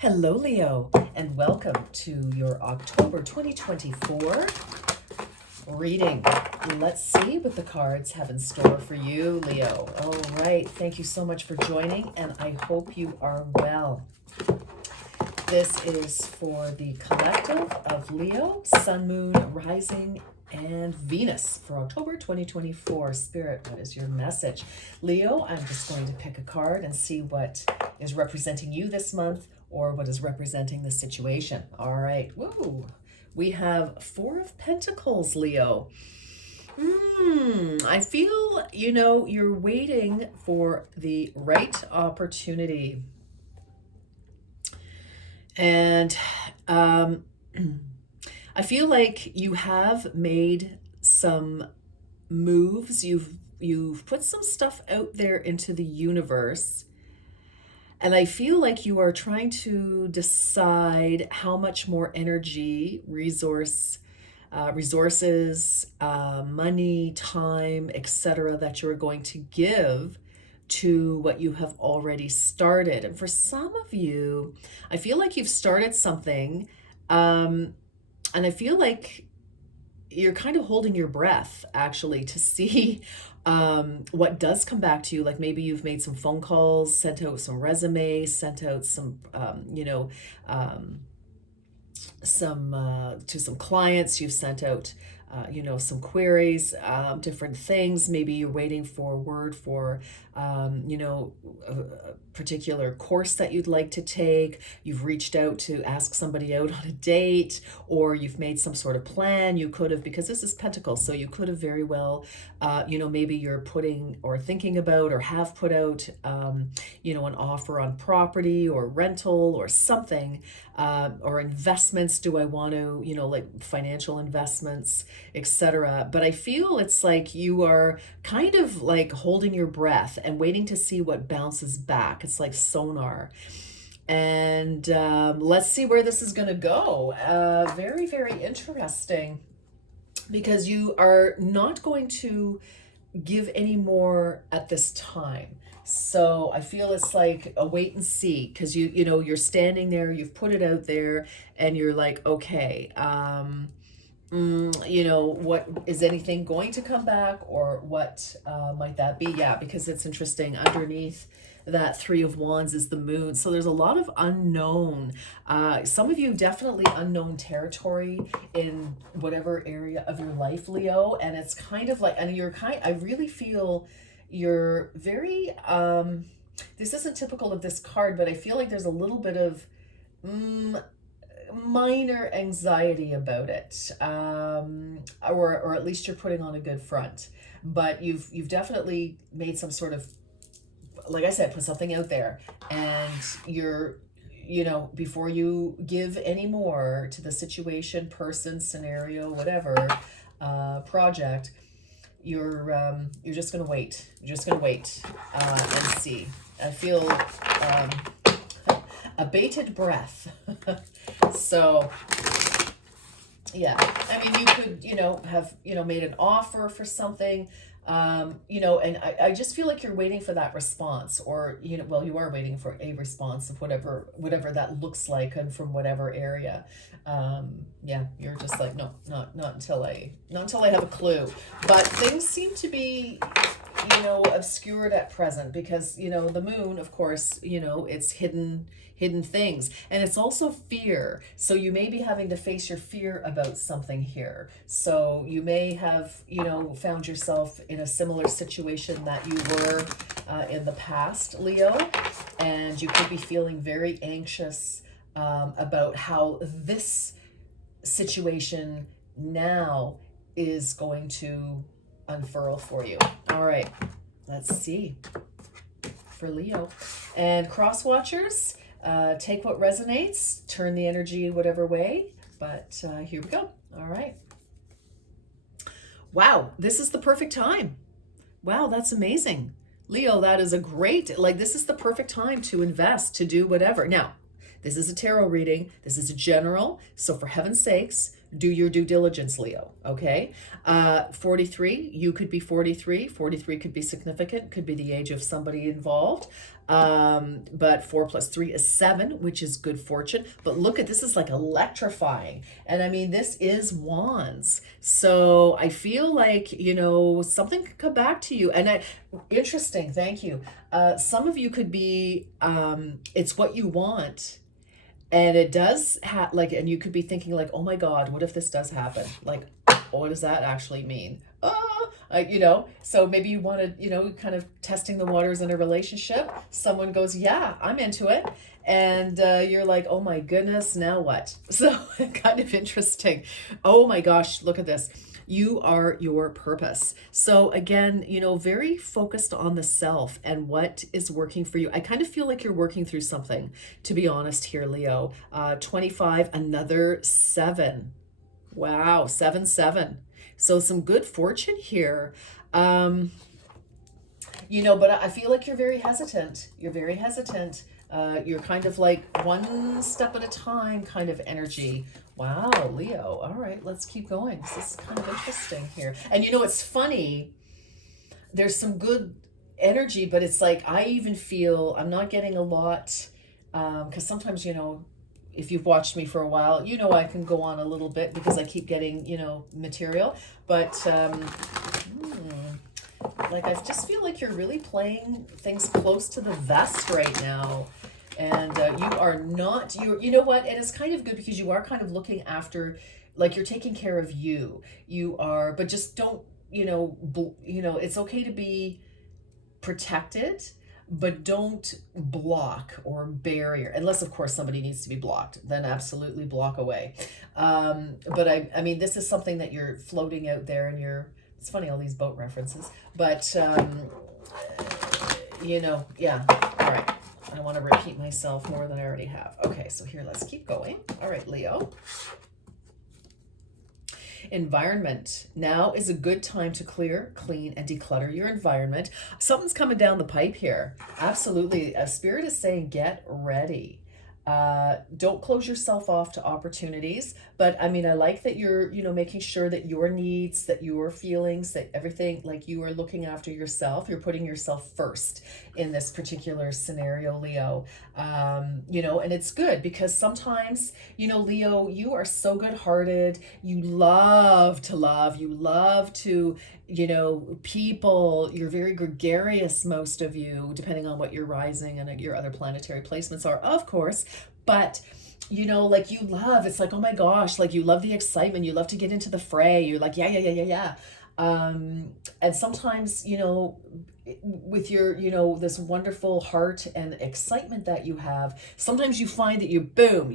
Hello, Leo, and welcome to your October 2024 reading. Let's see what the cards have in store for you, Leo. All right, thank you so much for joining, and I hope you are well. This is for the collective of Leo, Sun, Moon, Rising, and Venus for October 2024. Spirit, what is your message? Leo, I'm just going to pick a card and see what is representing you this month or what is representing the situation. All right. Woo. We have Four of Pentacles, Leo. I feel, you're waiting for the right opportunity. And I feel like you have made some moves. You've put some stuff out there into the universe. And I feel like you are trying to decide how much more energy, resources, money, time, etc., that you're going to give to what you have already started. And for some of you, I feel like you've started something, and I feel like you're kind of holding your breath actually to see what does come back to you. Like maybe you've made some phone calls, sent out some resumes, sent out some to some clients. You've sent out some queries, different things. Maybe you're waiting for word for a particular course that you'd like to take. You've reached out to ask somebody out on a date, or you've made some sort of plan. You could have, because this is Pentacles, so you could have very well, maybe you're putting or thinking about or have put out, an offer on property or rental or something, or investments. Do I want to, like financial investments, etc. But I feel it's like you are kind of like holding your breath and waiting to see what bounces back. It's like sonar. And let's see where this is going to go. Very, very interesting, because you are not going to give any more at this time. So I feel it's like a wait and see, because you're standing there, you've put it out there, and you're like, okay, what is anything going to come back, or what might that be? Yeah, because it's interesting. Underneath that Three of Wands is the moon. So there's a lot of unknown. Some of you definitely unknown territory in whatever area of your life, Leo. And it's kind of like, and I really feel you're very, this isn't typical of this card, but I feel like there's a little bit of, minor anxiety about it, or at least you're putting on a good front. But you've definitely made some sort of, like I said, put something out there, and you're, before you give any more to the situation, person, scenario, whatever, project, you're just gonna wait. You're just gonna wait and see. I feel a bated breath. So yeah, I mean, you could, have, made an offer for something, and I just feel like you're waiting for that response, or, well, you are waiting for a response of whatever that looks like, and from whatever area. Yeah, you're just like, no, not until I have a clue. But things seem to be, obscured at present, because, the moon, of course, it's hidden things, and it's also fear. So you may be having to face your fear about something here. So you may have, found yourself in a similar situation that you were in the past, Leo, and you could be feeling very anxious about how this situation now is going to unfurl for you. All right, let's see for Leo. And cross watchers, take what resonates, turn the energy whatever way, but here we go. All right. Wow, this is the perfect time. Wow, that's amazing. Leo, that is a great, like, this is the perfect time to invest, to do whatever. Now, this is a tarot reading. This is a general. So for heaven's sakes, do your due diligence, Leo, okay? 43, you could be 43. 43 could be significant, could be the age of somebody involved. But 4 plus 3 is 7, which is good fortune. But look at this, is like electrifying. And I mean, this is wands. So I feel like, something could come back to you. And interesting, thank you. Some of you could be, it's what you want. And it does and you could be thinking like, oh my God, what if this does happen? Like, what does that actually mean? So maybe you want to, kind of testing the waters in a relationship. Someone goes, yeah, I'm into it. And you're like, oh my goodness, now what? So kind of interesting. Oh my gosh, look at this. You are your purpose. So again, very focused on the self and what is working for you. I kind of feel like you're working through something, to be honest here, Leo. 25, another 7. Wow, 7, 7. So some good fortune here. But I feel like you're very hesitant. You're very hesitant. You're kind of like one step at a time kind of energy. Wow, Leo. All right, let's keep going. This is kind of interesting here. And it's funny. There's some good energy, but it's like I even feel I'm not getting a lot, because sometimes, if you've watched me for a while, I can go on a little bit because I keep getting, material. But like I just feel like you're really playing things close to the vest right now. And you are not, you know what, and it's kind of good because you are kind of looking after, like you're taking care of you. You are, but just don't, it's okay to be protected, but don't block or barrier, unless of course somebody needs to be blocked, then absolutely block away. But I mean, this is something that you're floating out there and it's funny, all these boat references, but yeah, all right. I don't want to repeat myself more than I already have. Okay, so here, let's keep going. All right, Leo. Environment. Now is a good time to clear, clean, and declutter your environment. Something's coming down the pipe here. Absolutely. Spirit is saying get ready. Don't close yourself off to opportunities, but I mean, I like that you're, making sure that your needs, that your feelings, that everything, like you are looking after yourself, you're putting yourself first in this particular scenario, Leo. And it's good because sometimes, Leo, you are so good-hearted. You love to love, you love to, people, you're very gregarious, most of you, depending on what your rising and your other planetary placements are, of course. But like you love, it's like, oh my gosh, like you love the excitement, you love to get into the fray, you're like, yeah. And sometimes, with your, this wonderful heart and excitement that you have, sometimes you find that you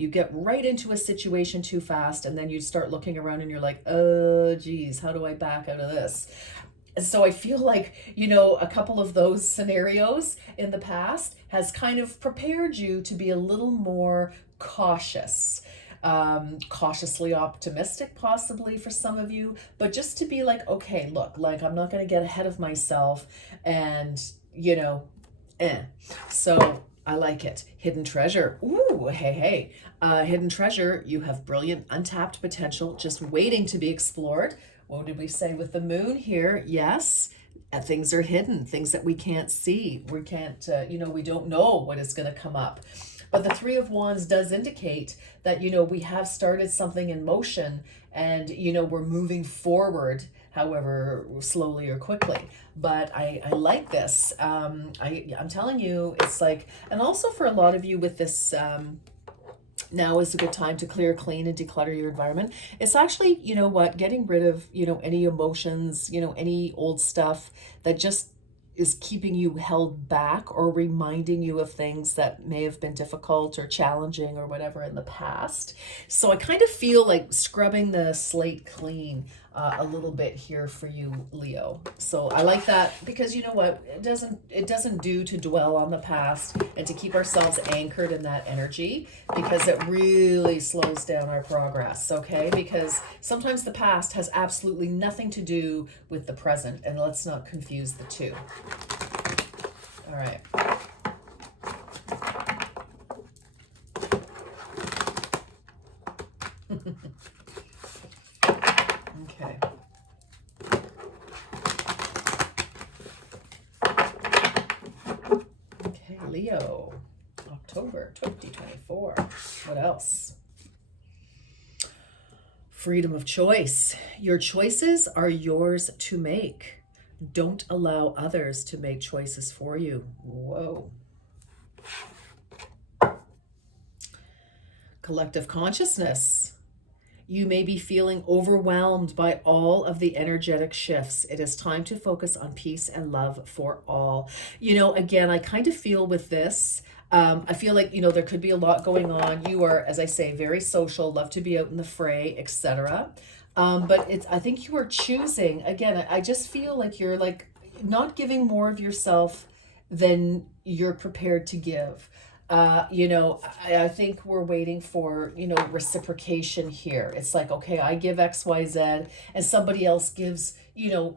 get right into a situation too fast, and then you start looking around and you're like, oh geez, how do I back out of this? So I feel like, a couple of those scenarios in the past has kind of prepared you to be a little more cautious, cautiously optimistic possibly for some of you, but just to be like, okay, look, like I'm not going to get ahead of myself and, So I like it. Hidden treasure. Ooh, hey. Hidden treasure, you have brilliant untapped potential just waiting to be explored. What did we say with the moon here? Yes, things are hidden, things that we can't see. We can't, we don't know what is going to come up. But the Three of Wands does indicate that, we have started something in motion and, we're moving forward, however slowly or quickly. But I like this. I'm telling you, it's like, and also for a lot of you with this, now is a good time to clear, clean, and declutter your environment. It's actually, getting rid of, any emotions, any old stuff that just is keeping you held back or reminding you of things that may have been difficult or challenging or whatever in the past. So I kind of feel like scrubbing the slate clean a little bit here for you, Leo. So I like that because you know what? It doesn't do to dwell on the past and to keep ourselves anchored in that energy, because it really slows down our progress, okay? Because sometimes the past has absolutely nothing to do with the present, and let's not confuse the two. All right. Okay. Okay, Leo. October 2024. What else? Freedom of choice. Your choices are yours to make. Don't allow others to make choices for you. Whoa. Collective consciousness. You may be feeling overwhelmed by all of the energetic shifts. It is time to focus on peace and love for all. Again, I kind of feel with this, I feel like, there could be a lot going on. You are, as I say, very social, love to be out in the fray, etc. But I think you are choosing, again, I just feel like you're like not giving more of yourself than you're prepared to give. I think we're waiting for, reciprocation here. It's like, okay, I give X, Y, Z, and somebody else gives,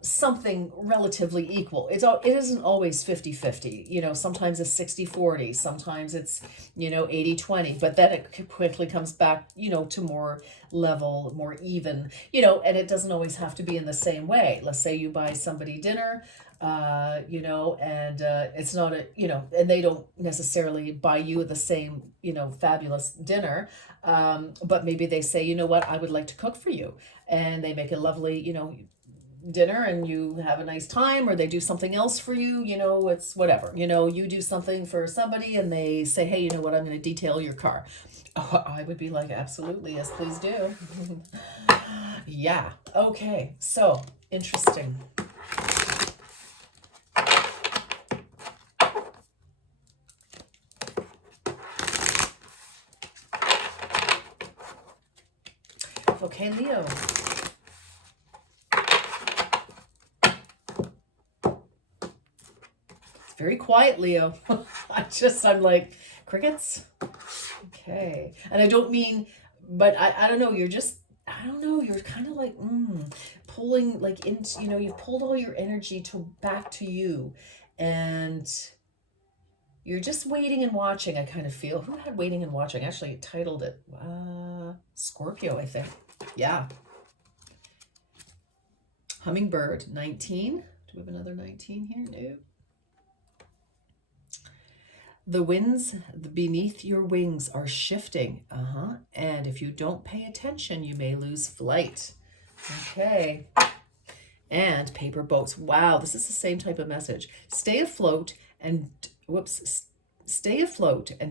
something relatively equal. It isn't always 50-50, sometimes it's 60-40, sometimes it's, 80-20, but then it quickly comes back, to more level, more even, and it doesn't always have to be in the same way. Let's say you buy somebody dinner, and it's not and they don't necessarily buy you the same, fabulous dinner. But maybe they say, you know what, I would like to cook for you. And they make a lovely, dinner and you have a nice time, or they do something else for you, it's whatever, you do something for somebody and they say, hey, you know what, I'm going to detail your car. Oh, I would be like, absolutely, yes, please do. Yeah. Okay. So interesting. Okay, Leo. It's very quiet, Leo. I'm like, crickets? Okay. And I don't mean, but I don't know, you're kind of like, pulling like into, you've pulled all your energy back to you. And you're just waiting and watching, I kind of feel. Who had waiting and watching? Actually, it titled it Scorpio, I think. Yeah. Hummingbird, 19. Do we have another 19 here? No. The winds beneath your wings are shifting. And if you don't pay attention, you may lose flight. Okay. And paper boats. Wow, this is the same type of message. Stay afloat and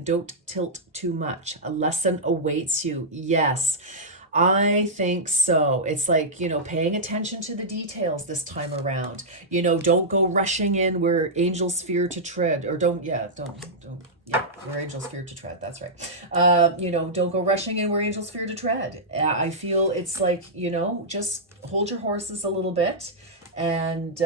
don't tilt too much. A lesson awaits you. Yes, I think so. It's like, paying attention to the details this time around. Don't go rushing in where angels fear to tread, or where angels fear to tread. That's right. Don't go rushing in where angels fear to tread. I feel it's like, just hold your horses a little bit and,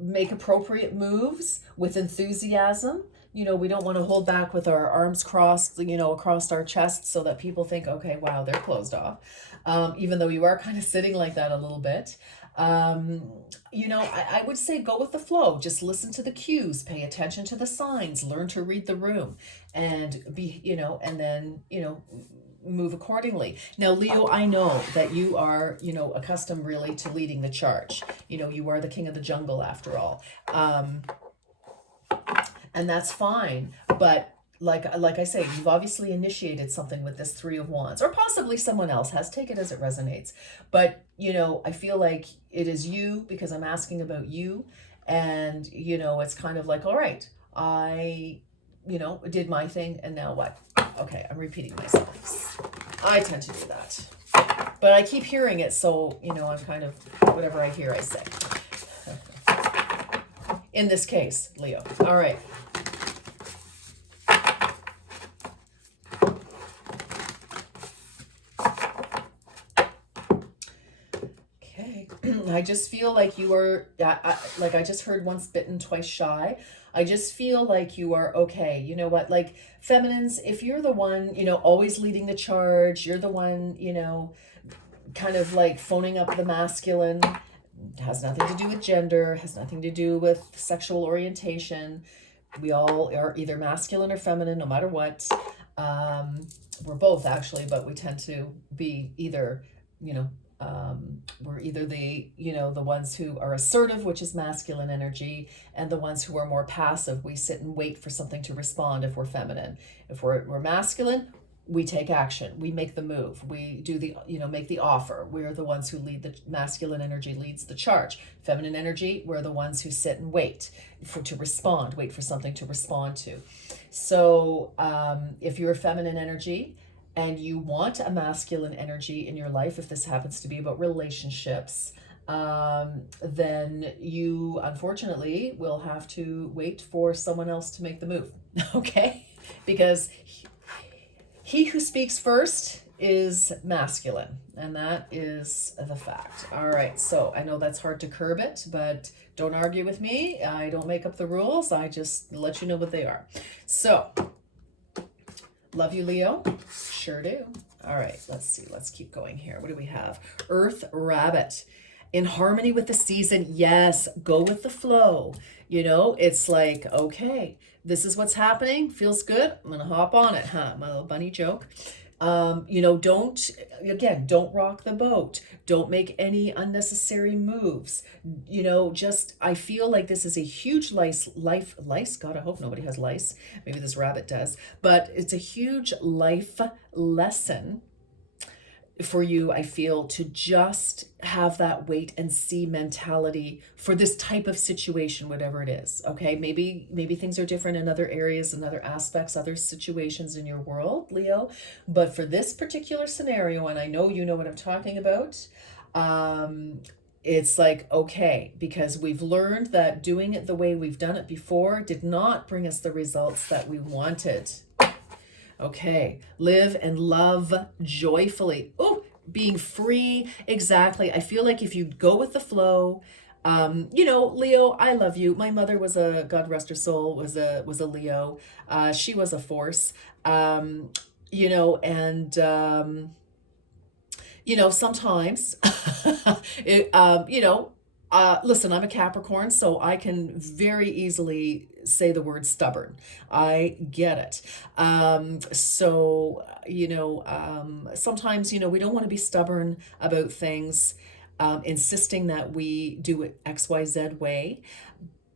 make appropriate moves with enthusiasm. We don't want to hold back with our arms crossed, across our chests so that people think, okay, wow, they're closed off. Even though you are kind of sitting like that a little bit. I would say go with the flow. Just listen to the cues, pay attention to the signs, learn to read the room, and and then, move accordingly. Now, Leo, I know that you are, accustomed really to leading the charge. You are the king of the jungle after all. And that's fine. But like I say, you've obviously initiated something with this 3 of Wands, or possibly someone else has. Take it as it resonates. But, I feel like it is you because I'm asking about you. And, it's kind of like, all right, I, did my thing. And now what? Okay, I'm repeating myself. I tend to do that. But I keep hearing it. So, I'm kind of, whatever I hear, I say. In this case, Leo. All right. I just feel like you are, like I just heard once bitten, twice shy. I just feel like you are okay. You know what? Like feminines, if you're the one, always leading the charge, you're the one, kind of like phoning up the masculine, has nothing to do with gender, has nothing to do with sexual orientation. We all are either masculine or feminine, no matter what. We're both actually, but we tend to be either, we're either the, the ones who are assertive, which is masculine energy, and the ones who are more passive. We sit and wait for something to respond if we're feminine. If we're masculine, we take action, we make the move, we do the, make the offer. We're the ones who lead. The masculine energy leads the charge. Feminine energy, we're the ones who sit and wait to respond, wait for something to respond to. So if you're a feminine energy and you want a masculine energy in your life, if this happens to be about relationships, then you unfortunately will have to wait for someone else to make the move. Okay, because he who speaks first is masculine, and that is the fact. All right, so I know that's hard to curb it, but don't argue with me. I don't make up the rules. I just let you know what they are. So, love you, Leo. Sure do. All right, let's see. Let's keep going here. What do we have? Earth Rabbit. In harmony with the season. Yes, go with the flow. It's like, okay, this is what's happening. Feels good. I'm going to hop on it, huh? My little bunny joke. Don't rock the boat. Don't make any unnecessary moves. I feel like this is a huge lice. God, I hope nobody has lice. Maybe this rabbit does. But it's a huge life lesson for you, I feel, to just have that wait and see mentality for this type of situation, whatever it is. Okay, maybe things are different in other areas and other aspects, other situations in your world, Leo. But for this particular scenario, and I know you know what I'm talking about, it's like, okay, because we've learned that doing it the way we've done it before did not bring us the results that we wanted. Okay, live and love joyfully. Oh, being free. Exactly. I feel like if you go with the flow, Leo, I love you. My mother was God rest her soul, was a Leo. She was a force. Sometimes, listen, I'm a Capricorn, so I can very easily say the word stubborn. I get it. Sometimes, we don't want to be stubborn about things, insisting that we do it XYZ way.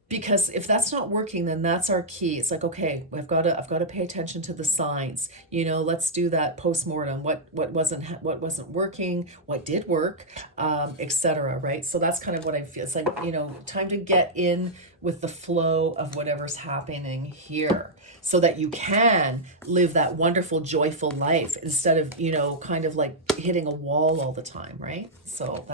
Because if that's not working, then that's our key. It's like, okay, I've got to pay attention to the signs. Let's do that post-mortem. What wasn't working, what did work, etc. Right? So that's kind of what I feel. It's like, time to get in with the flow of whatever's happening here, so that you can live that wonderful, joyful life instead of, kind of like hitting a wall all the time, right? So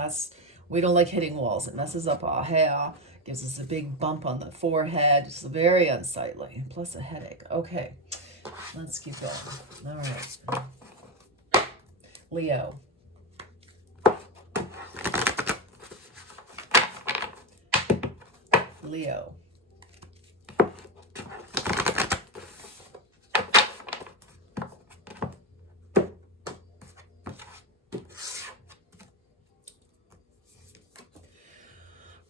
we don't like hitting walls. It messes up our hair. Gives us a big bump on the forehead. It's very unsightly. Plus a headache. Okay, let's keep going. All right. Leo. Leo.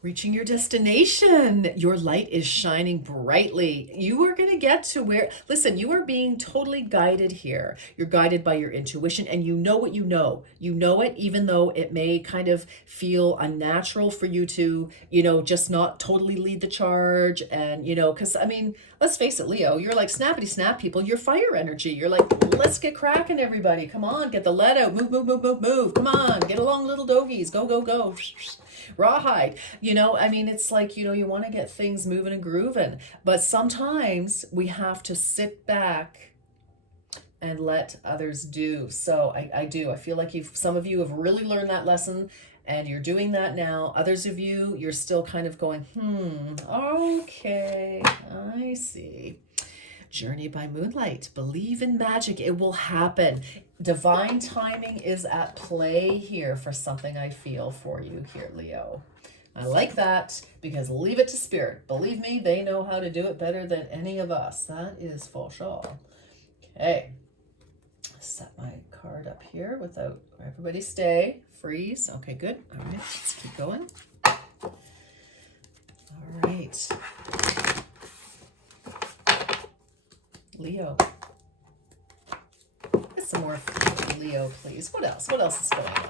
Reaching your destination. Your light is shining brightly. You are going to get to where, listen, you are being totally guided here. You're guided by your intuition, and you know what you know. You know it, even though it may kind of feel unnatural for you to, just not totally lead the charge. And, because, let's face it, Leo, you're like snappity snap people. You're fire energy. You're like, let's get cracking, everybody. Come on, get the lead out. Move, move, move, move, move. Come on, get along, little doggies. Go, go, go. Rawhide. It's like, you want to get things moving and grooving, but sometimes we have to sit back and let others do. So I feel like some of you have really learned that lesson, and you're doing that now. Others of you, you're still kind of going, okay, I see. Journey by moonlight. Believe in magic. It will happen. Divine timing is at play here for something I feel for you here, Leo. I like that, because leave it to spirit. Believe me, they know how to do it better than any of us. That is for sure. Okay. Set my card up here without everybody stay. Freeze. Okay, good. All right, let's keep going. All right. Leo. Get some more Leo, please. What else? What else is going on?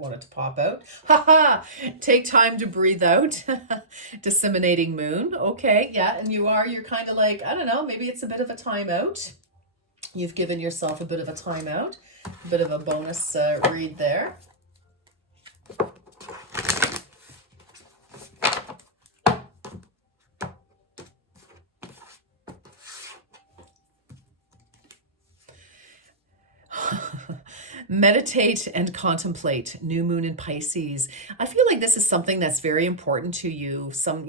wanted to pop out. Haha, take time to breathe out. Disseminating moon. Okay, yeah, and you're kind of like, I don't know, maybe it's a bit of a timeout. You've given yourself a bit of a timeout, a bit of a bonus read there. Meditate and contemplate. New moon in Pisces. I feel like this is something that's very important to you. Some,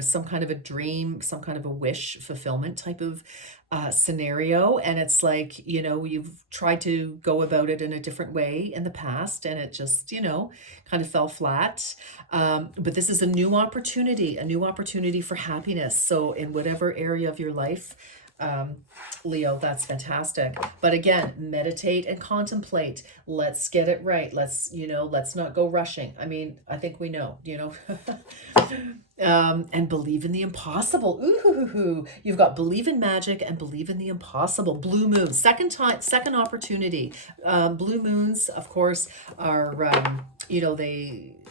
some kind of a dream, some kind of a wish fulfillment type of scenario. And it's like, you've tried to go about it in a different way in the past, and it just, kind of fell flat. But this is a new opportunity for happiness. So in whatever area of your life, Leo, that's fantastic. But again, meditate and contemplate. Let's get it right. Let's not go rushing. I mean, I think we know, and believe in the impossible. Ooh, you've got believe in magic and believe in the impossible. Blue moon, second opportunity. Blue moons, of course, are,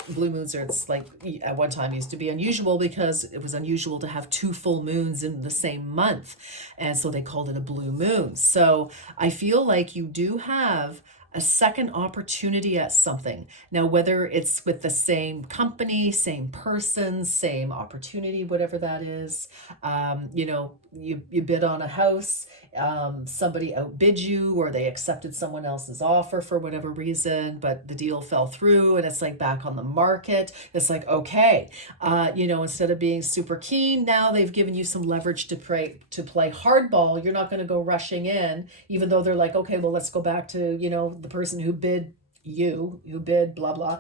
blue moons are, it's like at one time used to be unusual because it was unusual to have 2 full moons in the same month. And so they called it a blue moon. So I feel like you do have a second opportunity at something. Now, whether it's with the same company, same person, same opportunity, whatever that is, you bid on a house, somebody outbid you, or they accepted someone else's offer for whatever reason, but the deal fell through and it's like back on the market. It's like, okay, instead of being super keen, now they've given you some leverage to play hardball. You're not going to go rushing in, even though they're like, okay, well, let's go back to, the person who bid blah, blah.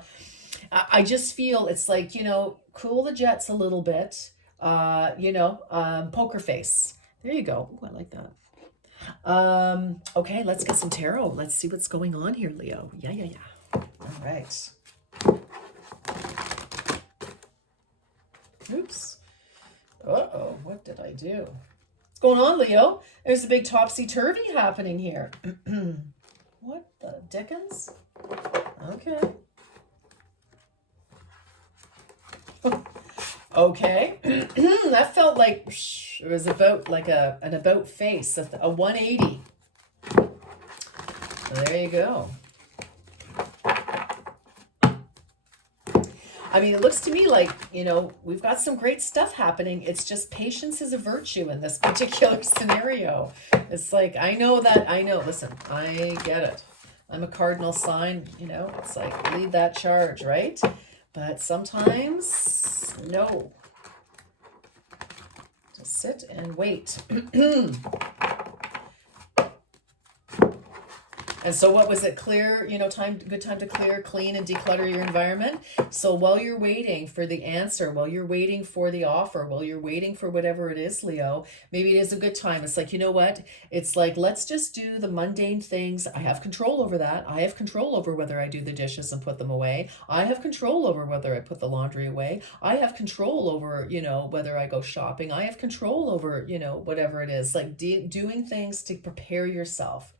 I just feel it's like, cool the jets a little bit, poker face. There you go. Ooh, I like that. Okay, let's get some tarot. Let's see what's going on here, Leo. Yeah. All right. Oops. Uh-oh, what did I do? What's going on, Leo? There's a big topsy-turvy happening here. What the dickens? Okay. Okay. That felt like it was about like an about face, a 180. There you go. I mean, it looks to me like, we've got some great stuff happening. It's just patience is a virtue in this particular scenario. It's like, listen, I get it. I'm a cardinal sign, it's like lead that charge, right? But sometimes, no. Just sit and wait. And so what was it? Clear, good time to clear, clean, and declutter your environment. So while you're waiting for the answer, while you're waiting for the offer, while you're waiting for whatever it is, Leo, maybe it is a good time. It's like, you know what? It's like, let's just do the mundane things. I have control over that. I have control over whether I do the dishes and put them away. I have control over whether I put the laundry away. I have control over, whether I go shopping. I have control over, whatever it is. Like doing things to prepare yourself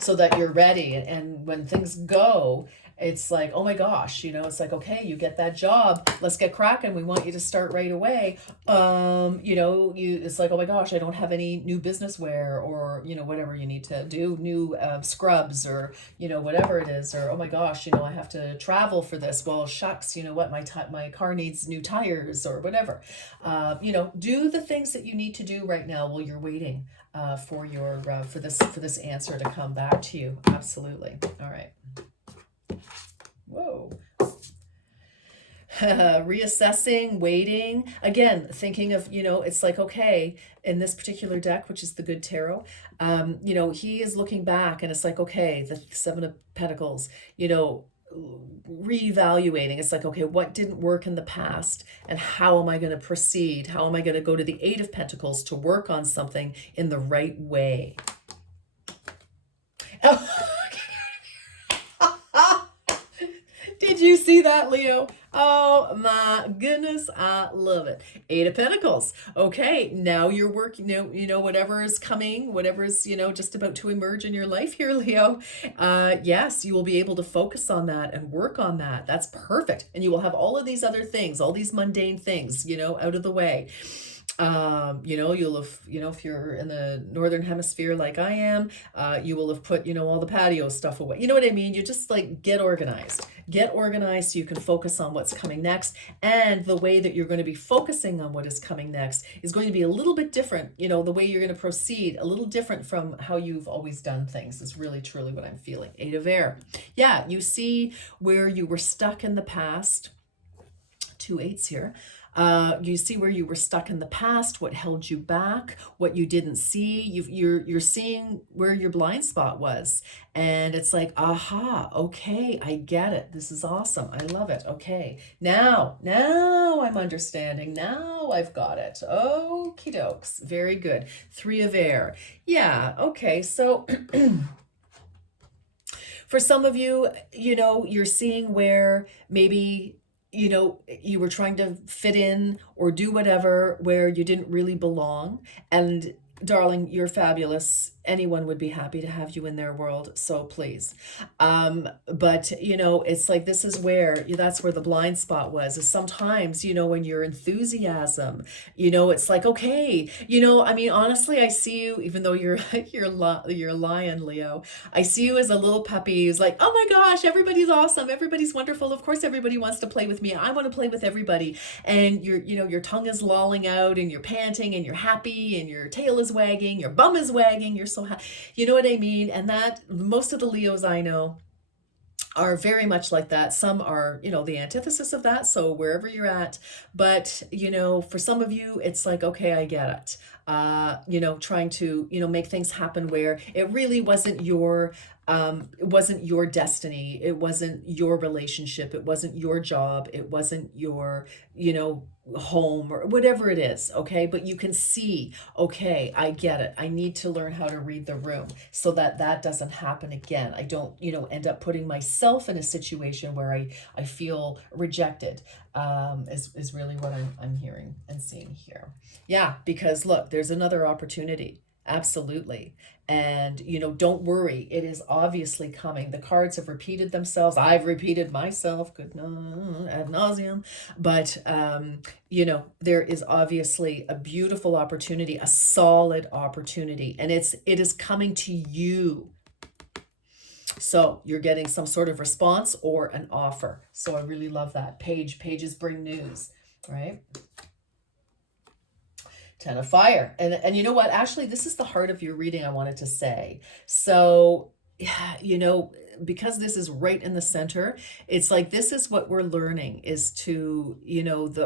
so that you're ready. And when things go, it's like, oh my gosh, it's like, okay, you get that job, let's get cracking. We want you to start right away. It's like, oh my gosh, I don't have any new business wear, or, whatever you need to do, new scrubs, or, whatever it is, or, oh my gosh, I have to travel for this. Well, shucks, what, my car needs new tires, or whatever. Do the things that you need to do right now while you're waiting for this answer to come back to you. Absolutely. All right. Whoa. Reassessing, waiting. Again, thinking of, it's like, okay, in this particular deck, which is the Good Tarot, he is looking back, and it's like, okay, the 7 of Pentacles, reevaluating. It's like, okay, what didn't work in the past, and how am I going to proceed? How am I going to go to the 8 of Pentacles to work on something in the right way? Did you see that, Leo? Oh my goodness, I love it. Eight of Pentacles. Okay, now you're working, whatever is coming, whatever is, just about to emerge in your life here, Leo. Yes, you will be able to focus on that and work on that. That's perfect. And you will have all of these other things, all these mundane things, out of the way. You'll have, if you're in the northern hemisphere like I am, you will have put, all the patio stuff away. You know what I mean? You just like get organized so you can focus on what's coming next. And the way that you're going to be focusing on what is coming next is going to be a little bit different. The way you're going to proceed, a little different from how you've always done things is really truly what I'm feeling. Eight of Air. Yeah, you see where you were stuck in the past. Two eights here. You see where you were stuck in the past, what held you back, what you didn't see. You're seeing where your blind spot was, and it's like, aha, okay, I get it. This is awesome. I love it. Okay, now I'm understanding. Now I've got it. Okie dokes. Very good. Three of Air. Yeah. Okay. So. For some of you, you're seeing where maybe you were trying to fit in or do whatever where you didn't really belong. And darling, you're fabulous. Anyone would be happy to have you in their world. So please. But it's like, this is where, that's where the blind spot was, is sometimes, when your enthusiasm, it's like, okay, I mean, honestly, I see you, even though you're you're a lion, Leo, I see you as a little puppy who's like, oh my gosh, everybody's awesome. Everybody's wonderful. Of course, everybody wants to play with me. I want to play with everybody. And your tongue is lolling out and you're panting and you're happy and your tail is wagging, your bum is wagging. You're so happy. You know what I mean? And that most of the Leos I know are very much like that. Some are, the antithesis of that. So wherever you're at, but, for some of you, it's like, okay, I get it. Trying to, make things happen where it really it wasn't your destiny. It wasn't your relationship. It wasn't your job. It wasn't your, home or whatever it is. Okay. But you can see, okay, I get it. I need to learn how to read the room so that that doesn't happen again. I don't, end up putting myself in a situation where I feel rejected, is really what I'm hearing and seeing here. Yeah. Because look, there's another opportunity. Absolutely. And, don't worry. It is obviously coming. The cards have repeated themselves. I've repeated myself, ad nauseum. But, there is obviously a beautiful opportunity, a solid opportunity, and it is coming to you. So you're getting some sort of response or an offer. So I really love that. Pages bring news, right? Ten of Fire. And you know what? Actually, this is the heart of your reading I wanted to say. So, because this is right in the center, it's like, this is what we're learning is to,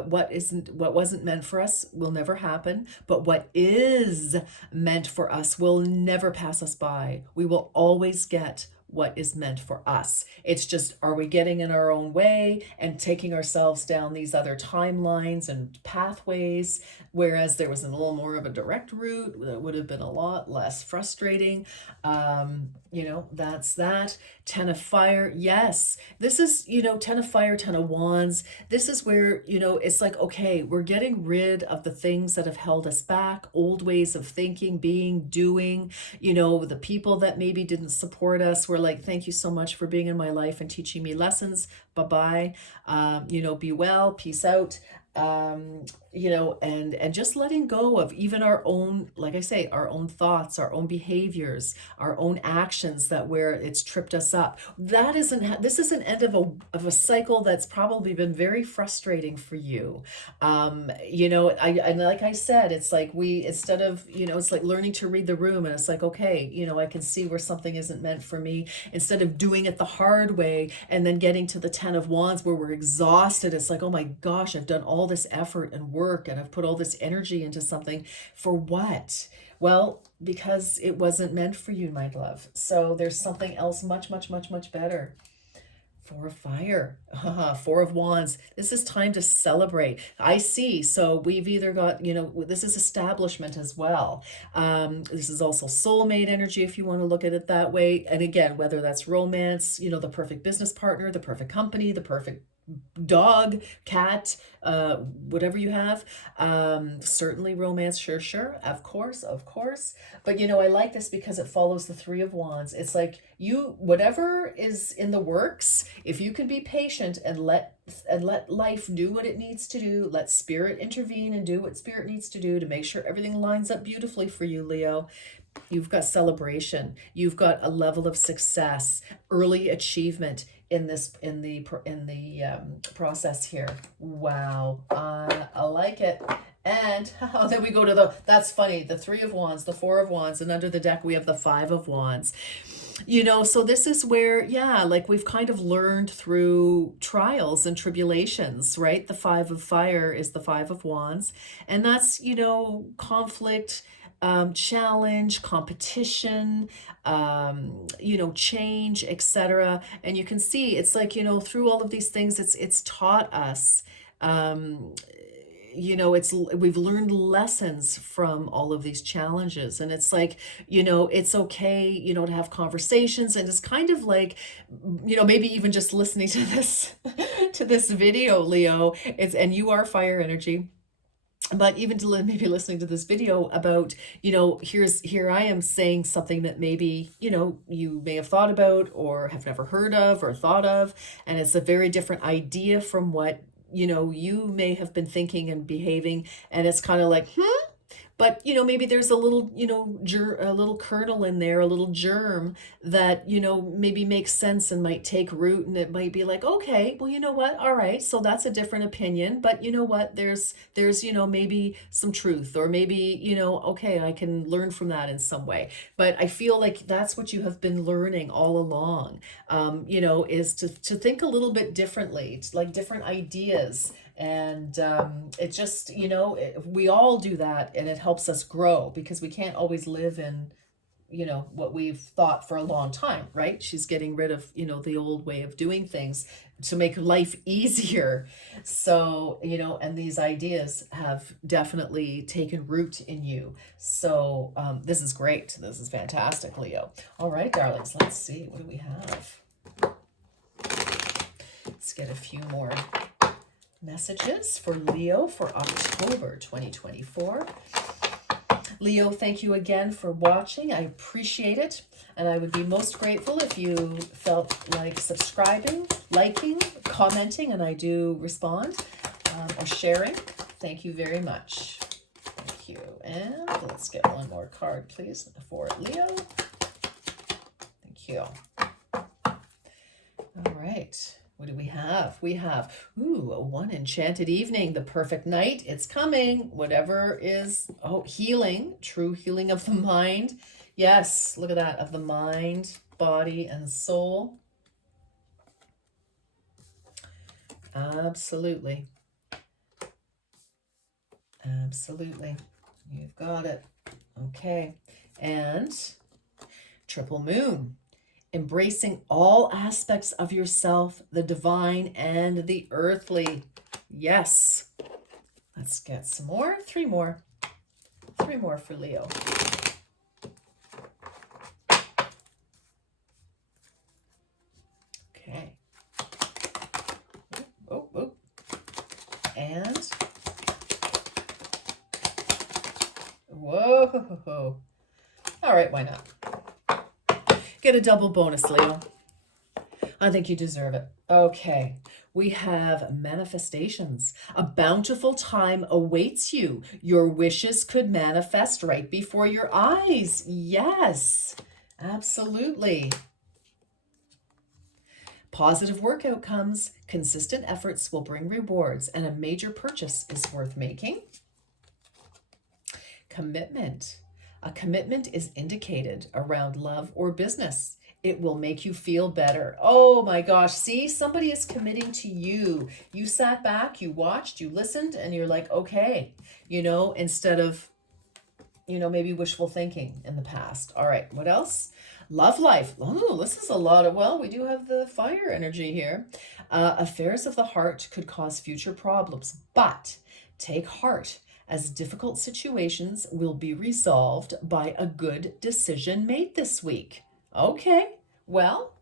what wasn't meant for us will never happen, but what is meant for us will never pass us by. We will always get what is meant for us. It's just, are we getting in our own way and taking ourselves down these other timelines and pathways, whereas there was a little more of a direct route that would have been a lot less frustrating. That's that. Ten of Fire. Yes, this is, Ten of Fire, Ten of Wands. This is where, it's like, okay, we're getting rid of the things that have held us back, old ways of thinking, being, doing, the people that maybe didn't support us. We're like, thank you so much for being in my life and teaching me lessons. Bye-bye. Be well, peace out. And just letting go of even our own, like I say, our own thoughts, our own behaviors, our own actions that where it's tripped us up. This is an end of a cycle that's probably been very frustrating for you. And like I said, it's like instead of, it's like learning to read the room, and it's like, okay, I can see where something isn't meant for me, instead of doing it the hard way and then getting to the Ten of Wands where we're exhausted. It's like, oh my gosh, I've done all this effort and work and I've put all this energy into something for what? Well, because it wasn't meant for you, my love. So there's something else much, much, much, much better. Four of Fire, Four of Wands. This is time to celebrate. I see. So we've either got, this is establishment as well. This is also soulmate energy, if you want to look at it that way. And again, whether that's romance, the perfect business partner, the perfect company, the perfect dog, cat, whatever you have. Certainly romance, sure, of course, of course. But I like this because it follows the Three of Wands. It's like whatever is in the works, if you can be patient and let life do what it needs to do, let spirit intervene and do what spirit needs to do to make sure everything lines up beautifully for you, Leo. You've got celebration. You've got a level of success, early achievement in the process here. Wow, I like it. And then we go to that's funny, the Three of Wands, the Four of Wands, and under the deck we have the Five of Wands. So this is where, yeah, like we've kind of learned through trials and tribulations, right? The Five of Fire is the Five of Wands, and that's, conflict, challenge, competition, change, etc. And you can see it's like, through all of these things, it's taught us, we've learned lessons from all of these challenges, and it's like, it's okay, to have conversations, and it's kind of like, maybe even just listening to this to this video, Leo, and you are fire energy, but even to maybe listening to this video about, here I am saying something that maybe, you may have thought about or have never heard of or thought of, and it's a very different idea from what, you may have been thinking and behaving, and it's kind of like, but maybe there's a little, a little kernel in there, a little germ that, maybe makes sense and might take root, and it might be like, okay, well, you know what, all right, so that's a different opinion, but you know what, there's maybe some truth, or maybe, okay, I can learn from that in some way. But I feel like that's what you have been learning all along, is to think a little bit differently, like different ideas. And it just, we all do that, and it helps us grow, because we can't always live in, what we've thought for a long time, right? She's getting rid of, the old way of doing things to make life easier. So, and these ideas have definitely taken root in you. So this is great. This is fantastic, Leo. All right, darlings, let's see. What do we have? Let's get a few more messages for Leo for October 2024. Leo, thank you again for watching. I appreciate it, and I would be most grateful if you felt like subscribing, liking, commenting, and I do respond, or sharing. Thank you very much. Thank you. And let's get one more card, please, for Leo. Thank you. All right. What do we have? We have, one enchanted evening, the perfect night. It's coming. Whatever is, healing, true healing of the mind. Yes, look at that, of the mind, body, and soul. Absolutely. Absolutely. You've got it. Okay. And triple moon. Embracing all aspects of yourself, the divine and the earthly. Yes. Let's get some more. Three more. Three more for Leo. Okay. Oh. And whoa. All right, why not? Get a double bonus, Leo. I think you deserve it. Okay, we have manifestations. A bountiful time awaits you. Your wishes could manifest right before your eyes. Yes, absolutely. Positive work outcomes. Consistent efforts will bring rewards, and a major purchase is worth making. Commitment. A commitment is indicated around love or business. It will make you feel better. Oh my gosh. See, somebody is committing to you. You sat back, you watched, you listened, and you're like, okay, instead of, maybe wishful thinking in the past. All right. What else? Love life. Oh, this is a lot of, we do have the fire energy here. Affairs of the heart could cause future problems, but take heart, as difficult situations will be resolved by a good decision made this week. Okay, well,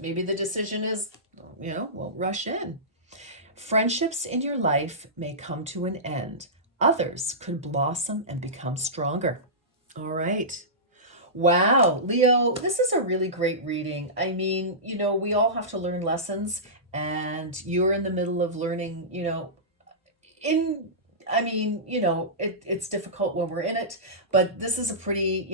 maybe the decision is, we'll rush in. Friendships in your life may come to an end. Others could blossom and become stronger. All right. Wow, Leo, this is a really great reading. I mean, we all have to learn lessons, and you're in the middle of learning, in I mean, it's difficult when we're in it, but this is a pretty,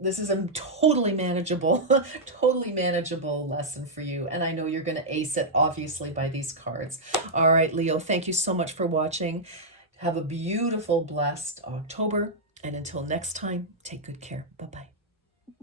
this is a totally manageable, totally manageable lesson for you. And I know you're going to ace it, obviously, by these cards. All right, Leo, thank you so much for watching. Have a beautiful, blessed October. And until next time, take good care. Bye bye.